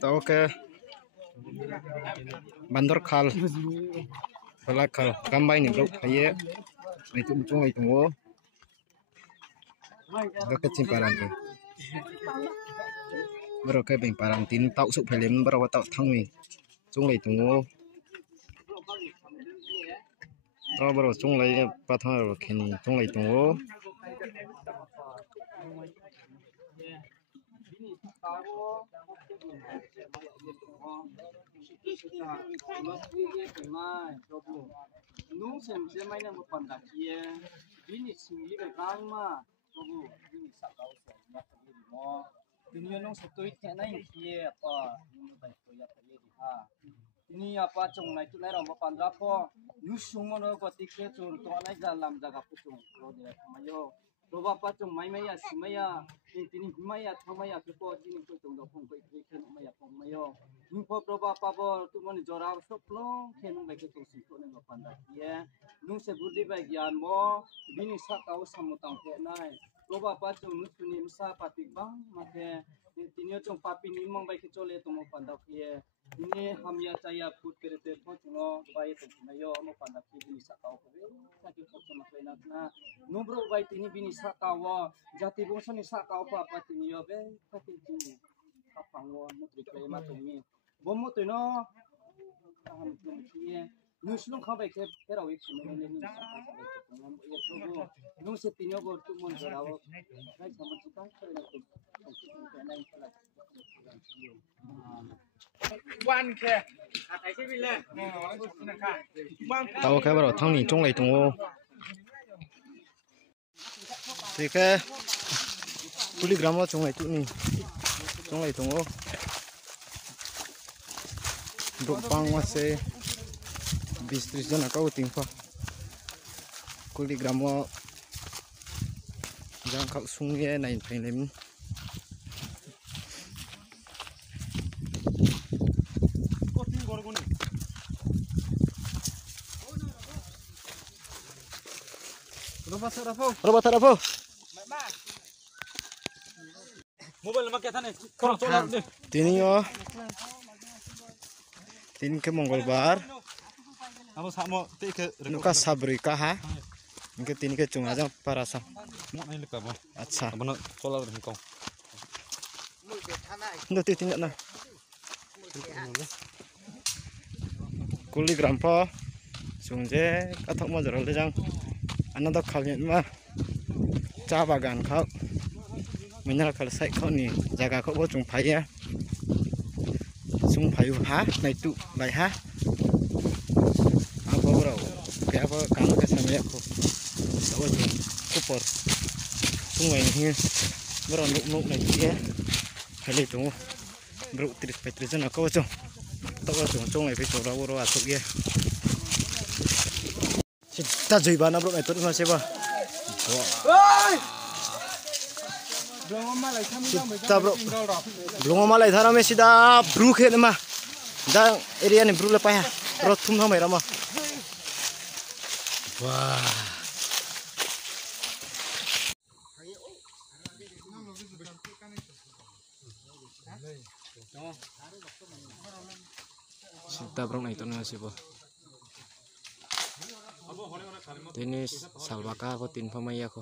Tahu ke bandar khal, pelak khal, gambai ni bro, aye, itu muncul itu wo, dekat cimparan tu, bro ke cimparan tin tahu sup film bro tahu thang ni, cung itu wo, tahu bro cung lagi patah bro kini, cung itu wo. Nung sem sem mai na mo panda kia bini singli be kang ma probu bini sa kau se ya tali mo dunia nung setui te nai kia apa nung bai to ya tali di ha ini apa chung nai tu nai ram panda po nu sung mo no ko tikhe chung to nai dalam jaga pu chung ro de mayo roba pa chung mai mai ya simaya tini himaya thamaya ke ko tini ko chung do phung ko ikhe maya phung mayo nung po roba pa bo tu mon jora soplo khenung bai ke chung si ko nai panda kia nung se budi bai gyan mo bini sa kau samutang ke nai roba pa chung nu suni sa patik bang make tini chung papi ni mong bai ke chole tu mo panda kia ini hamya caya put kerete po chung bai tu mayo mo panda kia bini sa kau ko sakit ko sama kena na nubro bai tini bini sa kau jati bungso ni sa kau pa tini yo be pati tini kapang wo mutri kle ma tu mi bomo tu no aham tu kia nuslung khabai ke perawi khime ne ni sa kau ngam ye probo nung se tini go tu mon jarawo kai sama kita kena tu kena pala Tahu ke bro thang ni chung lai tung wo, thì ke kuligram wo chung lai tu ni, chung lai tung wo, bro pang wa se bistri jana kau tingpa, kuligram wo jang kau sung ye nain film. Roba tarapo. Mobile mak kata nih, korang colok deh. Tini yo, tini ke Mongolbar. Apa sama tiga Nuka sabrika ha. Mungkin tini ke cunga aja parasa. mau nih lekap mah. Acha. Apa nak colok deh kau. Ndu tini na. Kuligram po. Sungje kathok mo jaro le jang. Another khalnya mah. Cha bagan kau. Menyal kal sai kau ni jaga kau bo chung phai ya. Chung phai ha nai tu lai ha. Apa bro? Kayak apa kamu ke samya ko. Sawo chung kupor. Sungai ni bro nuk nai dia. Kali tu bro tris na kau chung. Tahu chung ai phải ra bro asuk ye. Kita jui bana bro itu masih ba. Kita bro, belum malai thara me sida bru khe ma, dah area ni bru lepas ya, rotum sama irama. Wah. Kita bro itu nasi bo. Ini salbaka ko tin pamaya ko.